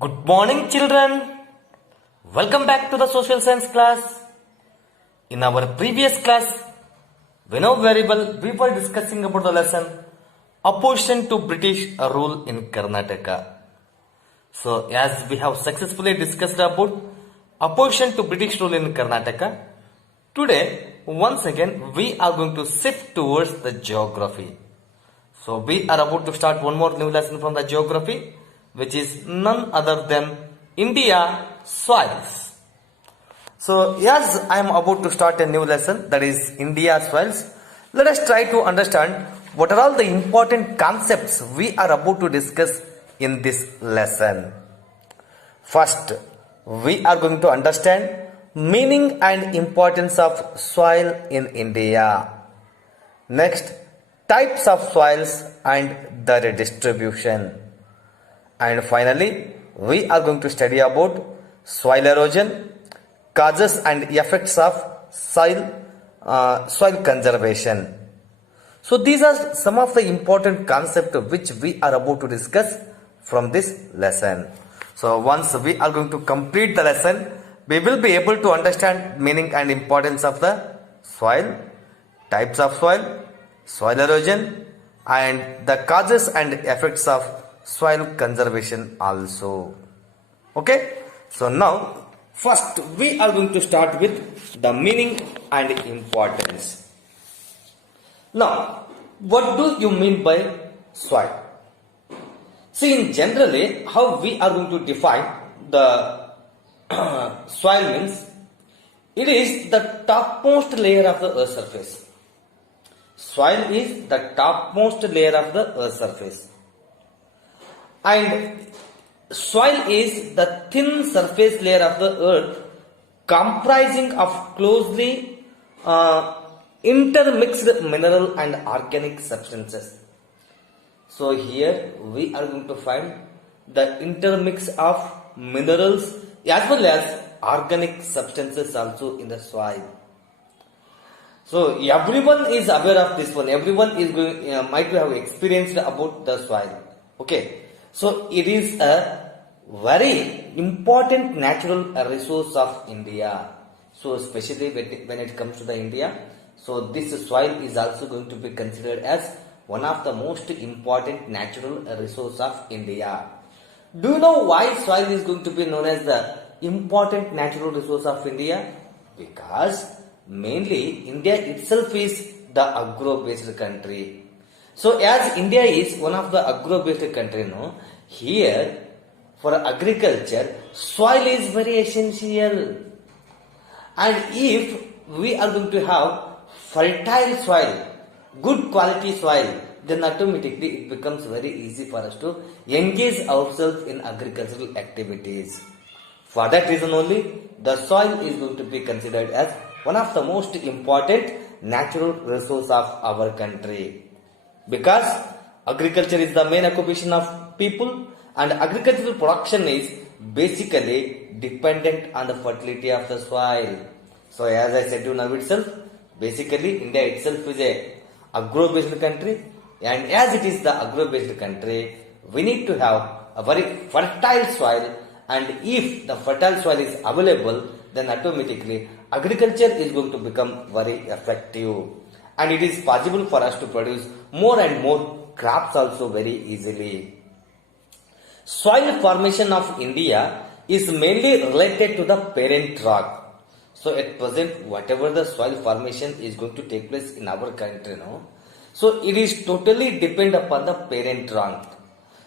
Good morning, children. Welcome back to the social science class. In our previous class, we know very well we were discussing about the lesson opposition to British rule in Karnataka. So, as we have successfully discussed about opposition to British rule in Karnataka, today once again we are going to shift towards the geography. So, we are about to start one more new lesson from the geography, which is none other than India soils. So, as I am about to start a new lesson, that is India soils, let us try to understand what are all the important concepts we are about to discuss in this lesson. First, we are going to understand meaning and importance of soil in India. Next, types of soils and their distribution. And finally, we are going to study about soil erosion, causes and effects of soil conservation. So these are some of the important concepts which we are about to discuss from this lesson. So once we are going to complete the lesson, we will be able to understand meaning and importance of the soil, types of soil, soil erosion, and the causes and effects of soil conservation also. Okay, so now first we are going to start with the meaning and importance. Now, what do you mean by soil? See, in generally how we are going to define the soil means it is the topmost layer of the earth surface. Soil is the topmost layer of the earth surface. And soil is the thin surface layer of the earth comprising of closely intermixed mineral and organic substances. So here we are going to find the intermix of minerals as well as organic substances also in the soil. So everyone is aware of this one. Everyone is going might have experienced about the soil. Okay. So it is a very important natural resource of India. So especially when it comes to the India, so this soil is also going to be considered as one of the most important natural resource of India. Do you know why soil is going to be known as the important natural resource of India? Because mainly India itself is the agro-based country. So as India is one of the agro-based country, no, here for agriculture, soil is very essential. And if we are going to have fertile soil, good quality soil, then automatically it becomes very easy for us to engage ourselves in agricultural activities. For that reason only, the soil is going to be considered as one of the most important natural resource of our country. Because agriculture is the main occupation of people and agricultural production is basically dependent on the fertility of the soil. So as I said to you now itself, basically India itself is a agro-based country, and as it is the agro-based country, we need to have a very fertile soil, and if the fertile soil is available, then automatically agriculture is going to become very effective. And it is possible for us to produce more and more crops also very easily. Soil formation of India is mainly related to the parent rock. So at present, whatever the soil formation is going to take place in our country, no? So it is totally depend upon the parent rock.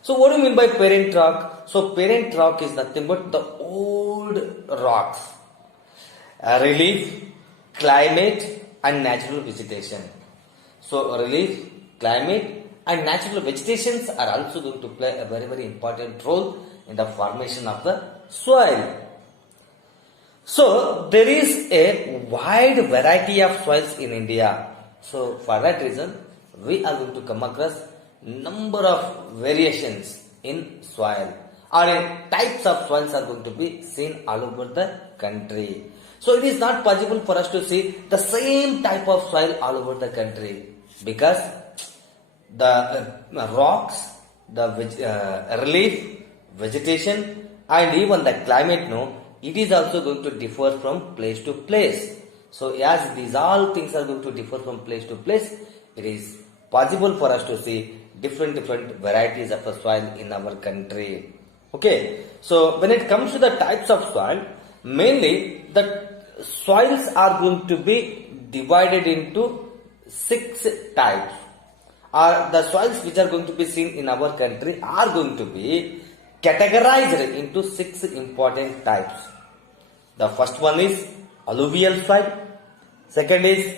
So what do you mean by parent rock? So parent rock is nothing but the old rocks. Relief, climate, and natural vegetation. So relief, climate, and natural vegetations are also going to play a very, very important role in the formation of the soil. So there is a wide variety of soils in India. So for that reason, we are going to come across number of variations in soil, or types of soils are going to be seen all over the country. So it is not possible for us to see the same type of soil all over the country, because the rocks, the relief, vegetation and even the climate, no, it is also going to differ from place to place. So as these all things are going to differ from place to place, it is possible for us to see different varieties of the soil in our country. Okay, so when it comes to the types of soil, mainly the soils are going to be divided into 6 types. The soils which are going to be seen in our country are going to be categorized into 6 important types. The first one is alluvial soil, second is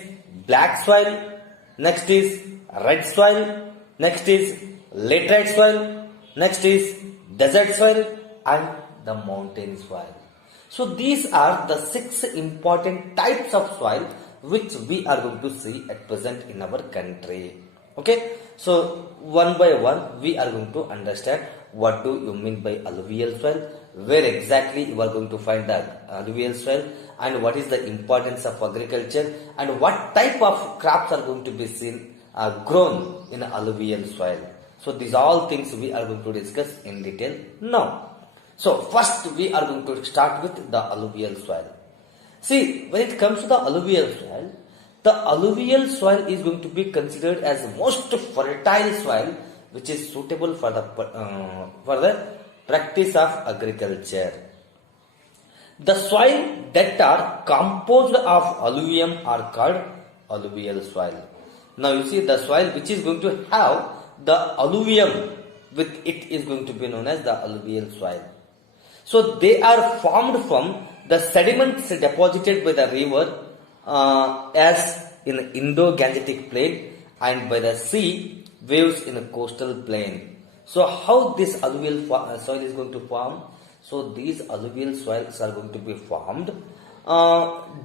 black soil, next is red soil, next is laterite soil, next is desert soil, and the mountain soil. So these are the 6 important types of soil which we are going to see at present in our country. Okay, so one by one we are going to understand what do you mean by alluvial soil, where exactly you are going to find the alluvial soil, and what is the importance of agriculture, and what type of crops are going to be seen grown in alluvial soil. So these all things we are going to discuss in detail now. So first we are going to start with the alluvial soil. See, when it comes to the alluvial soil, the alluvial soil is going to be considered as the most fertile soil which is suitable for the practice of agriculture. The soil that are composed of alluvium are called alluvial soil. Now you see, the soil which is going to have the alluvium with it is going to be known as the alluvial soil. So they are formed from the sediments deposited by the river as in Indo-Gangetic plain and by the sea waves in a coastal plain. So how this alluvial soil is going to form? So these alluvial soils are going to be formed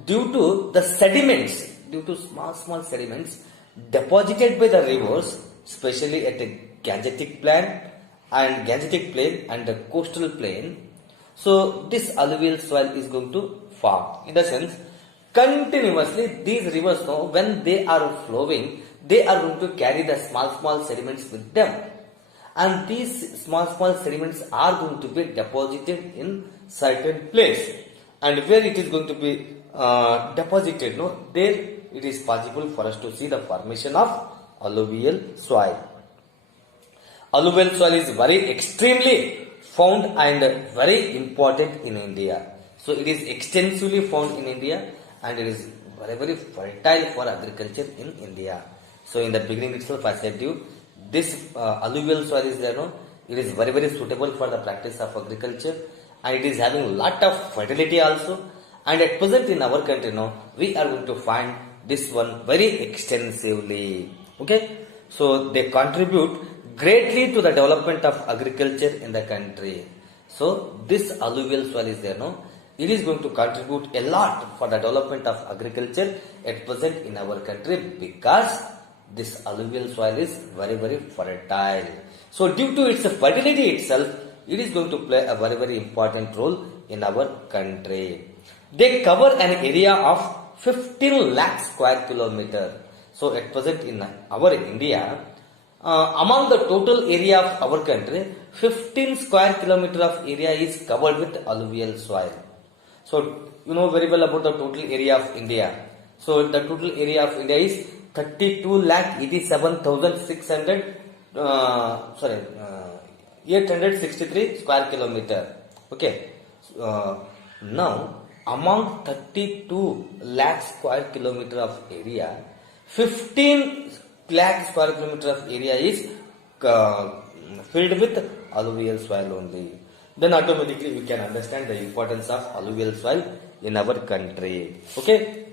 due to the sediments, due to small sediments deposited by the rivers, especially at the Gangetic plain and the coastal plain. So this alluvial soil is going to form. In the sense, continuously these rivers, when they are flowing, they are going to carry the small sediments with them. And these small sediments are going to be deposited in certain place. And where it is going to be deposited, there it is possible for us to see the formation of alluvial soil. Alluvial soil is very extremely found and very important in India. So it is extensively found in India and it is very fertile for agriculture in India. So in the beginning itself I said to you, this alluvial soil is there, it is very suitable for the practice of agriculture and it is having lot of fertility also. And at present in our country, we are going to find this one very extensively. Okay, so they contribute greatly to the development of agriculture in the country. So this alluvial soil is there, it is going to contribute a lot for the development of agriculture at present in our country because this alluvial soil is very fertile. So due to its fertility itself, it is going to play a very important role in our country. They cover an area of 15 lakh square kilometer. So at present in our India, among the total area of our country, 15 square kilometer of area is covered with alluvial soil. So you know very well about the total area of India. So the total area of India is 863 square kilometer. Okay. Now among 32 lakh square kilometer of area, 15 lakh square kilometer of area is filled with alluvial soil only. Then automatically we can understand the importance of alluvial soil in our country. Okay.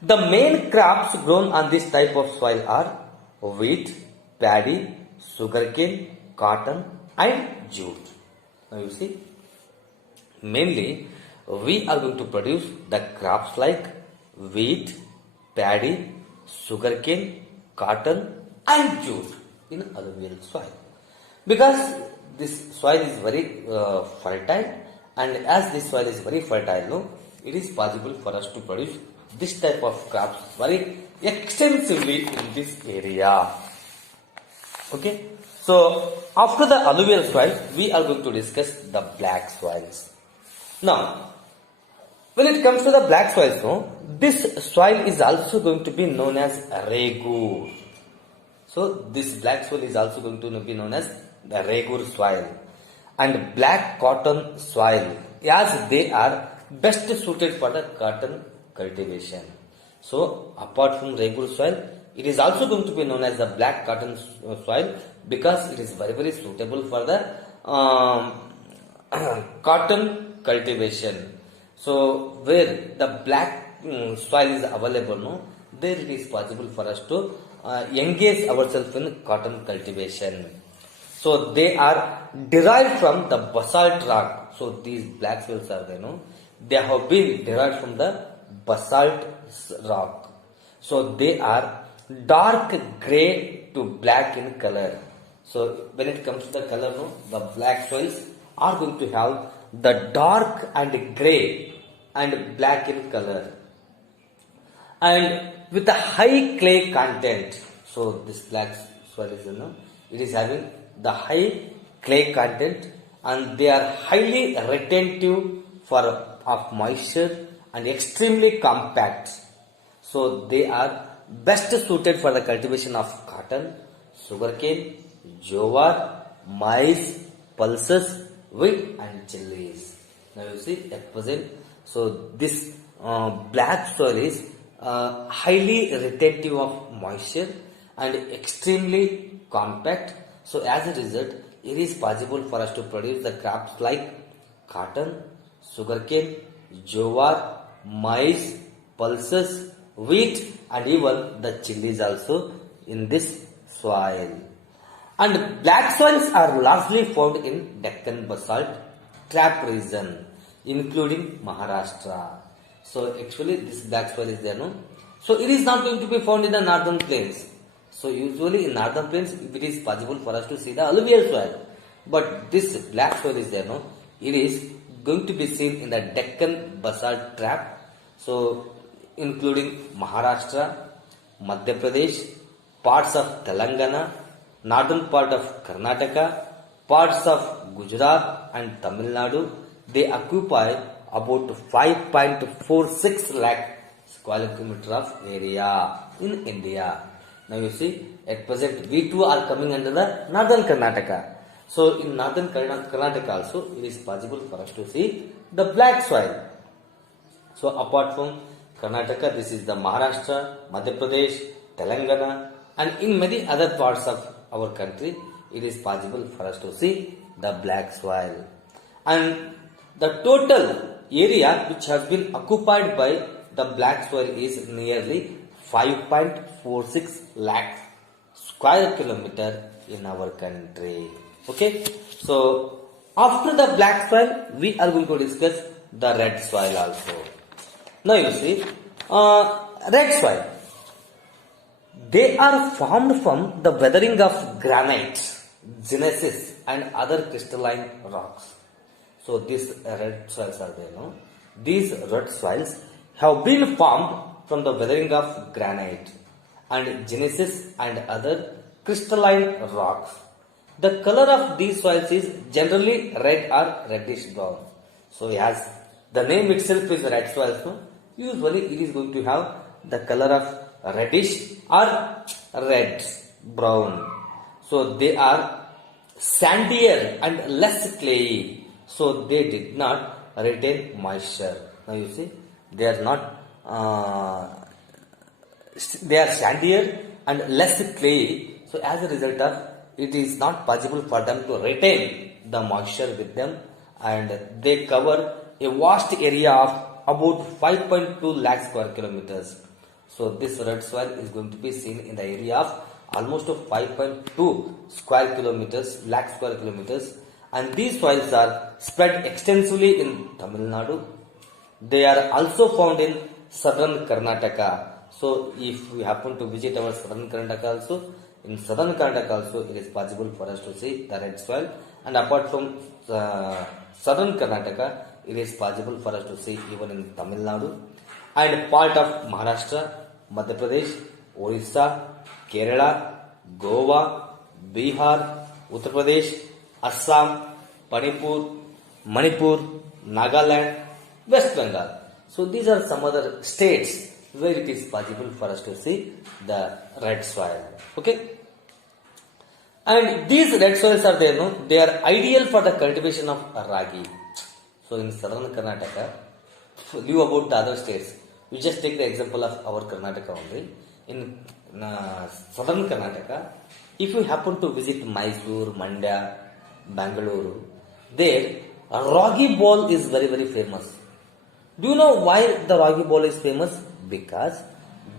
The main crops grown on this type of soil are wheat, paddy, sugarcane, cotton and jute. Now you see, mainly we are going to produce the crops like wheat, paddy, sugarcane, cotton and jute in alluvial soil. Because this soil is very fertile, and as this soil is very fertile, it is possible for us to produce this type of crops very extensively in this area. Okay, So after the alluvial soil, we are going to discuss the black soils. Now, when it comes to the black soils, no, this soil is also going to be known as regur. So this black soil is also going to be known as the regur soil and black cotton soil, as they are best suited for the cotton cultivation. So apart from regur soil, it is also going to be known as the black cotton soil because it is very very suitable for the cotton cultivation. So where the black soil is available, no, there it is possible for us to engage ourselves in cotton cultivation. So they are derived from the basalt rock. So these black soils are there, no, they have been derived from the basalt rock. So they are dark gray to black in color. So when it comes to the color, no, the black soils are going to have the dark and gray and black in color and with a high clay content. So this black soil is, you know, it is having the high clay content and they are highly retentive for of moisture and extremely compact. So they are best suited for the cultivation of cotton, sugarcane, jowar, maize, pulses, wheat and chilies. Now you see at present, so this black soil is highly retentive of moisture and extremely compact. So as a result, it is possible for us to produce the crops like cotton, sugarcane, jowar, maize, pulses, wheat and even the chilies also in this soil. And black soils are largely found in Deccan basalt trap region, including Maharashtra. So actually this black soil is there, no? So it is not going to be found in the northern plains. So usually in northern plains it is possible for us to see the alluvial soil. But this black soil is there, no? It is going to be seen in the Deccan basalt trap. So including Maharashtra, Madhya Pradesh, parts of Telangana, northern part of Karnataka, parts of Gujarat and Tamil Nadu. They occupy about 5.46 lakh square kilometer of area in India. Now you see, at present we too are coming under the northern Karnataka. So in northern Karnataka also it is possible for us to see the black soil. So apart from Karnataka, this is the Maharashtra, Madhya Pradesh, Telangana and in many other parts of our country it is possible for us to see the black soil. And the total area which has been occupied by the black soil is nearly 5.46 lakh square kilometer in our country. Okay, so after the black soil we are going to discuss the red soil also. Now you see, red soil, they are formed from the weathering of granite, gneiss and other crystalline rocks. So these red soils are there, no? These red soils have been formed from the weathering of granite and gneiss and other crystalline rocks. The color of these soils is generally red or reddish brown. So as the name itself is red soils, no? Usually it is going to have the color of reddish or red brown. So they are sandier and less clayey. So they did not retain moisture. Now you see, they are not they are sandier and less clayey. So as a result of it is not possible for them to retain the moisture with them, and they cover a vast area of about 5.2 lakh square kilometers. So this red soil is going to be seen in the area of almost 5.2 square kilometers, lakh square kilometers, and these soils are spread extensively in Tamil Nadu. They are also found in southern Karnataka. So if we happen to visit our southern Karnataka also, in southern Karnataka also it is possible for us to see the red soil, and apart from southern Karnataka it is possible for us to see even in Tamil Nadu and part of Maharashtra, Madhya Pradesh, Orissa, Kerala, Goa, Bihar, Uttar Pradesh, Assam, Manipur, Nagaland, West Bengal. So these are some other states where it is possible for us to see the red soil. Okay. And these red soils are there, no? They are ideal for the cultivation of ragi. So in southern Karnataka, leave about the other states. We just take the example of our Karnataka only. In southern Karnataka, if you happen to visit Mysore, Mandya, Bangalore, there ragi ball is very very famous. Do you know why the ragi ball is famous? Because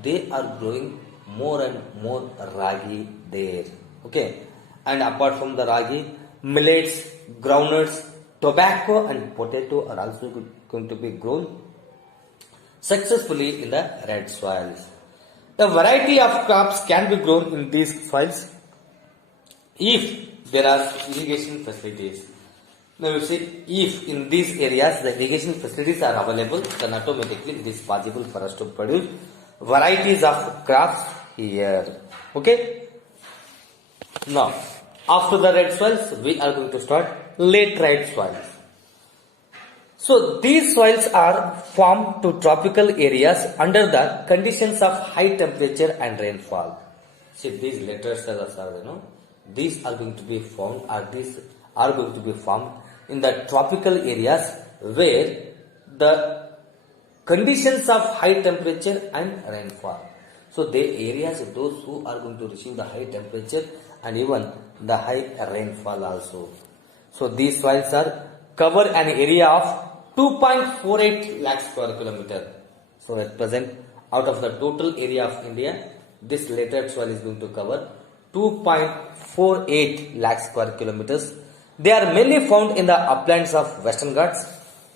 they are growing more and more ragi there. Okay. And apart from the ragi, millets, groundnuts, tobacco and potato are also going to be grown successfully in the red soils. A variety of crops can be grown in these soils if there are irrigation facilities. Now you see, if in these areas the irrigation facilities are available, then automatically it is possible for us to produce varieties of crops here. Okay. Now, after the red soils, we are going to start late red soils. So these soils are formed to tropical areas under the conditions of high temperature and rainfall. See, these later soils are, these are going to be formed, in the tropical areas where the conditions of high temperature and rainfall. So the areas, those who are going to receive the high temperature and even the high rainfall also. So these soils are cover an area of 2.48 lakh square kilometer. So at present, out of the total area of India, this latered soil is going to cover 2.48 lakh square kilometers. They are mainly found in the uplands of Western Ghats.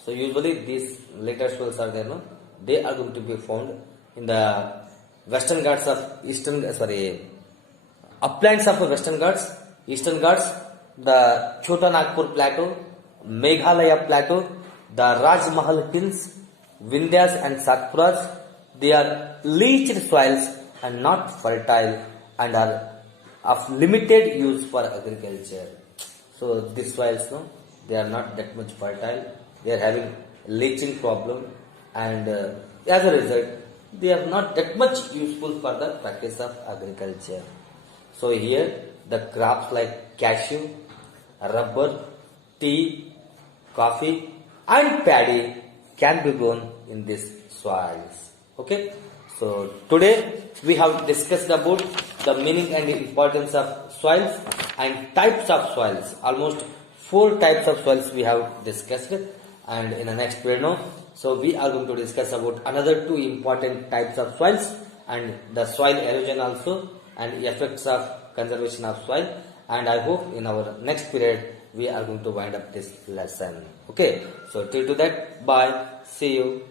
So usually these latered soils are there, no? They are going to be found in the Western Ghats of uplands of Western Ghats, Eastern Ghats, the Chota Nagpur Plateau, Meghalaya Plateau, the Rajmahal Hills, Vindhyas and Satpuras. They are leached soils and not fertile and are of limited use for agriculture. So these soils, no, they are not that much fertile. They are having leaching problem, and as a result, they are not that much useful for the practice of agriculture. So here the crops like cashew, rubber, tea, coffee and paddy can be grown in these soils. Okay. So today we have discussed about the meaning and the importance of soils and types of soils. Almost 4 types of soils we have discussed, and in the next video, so we are going to discuss about another 2 important types of soils and the soil erosion also and effects of conservation of soil. And I hope in our next period we are going to wind up this lesson. Okay, so till to that, bye, see you.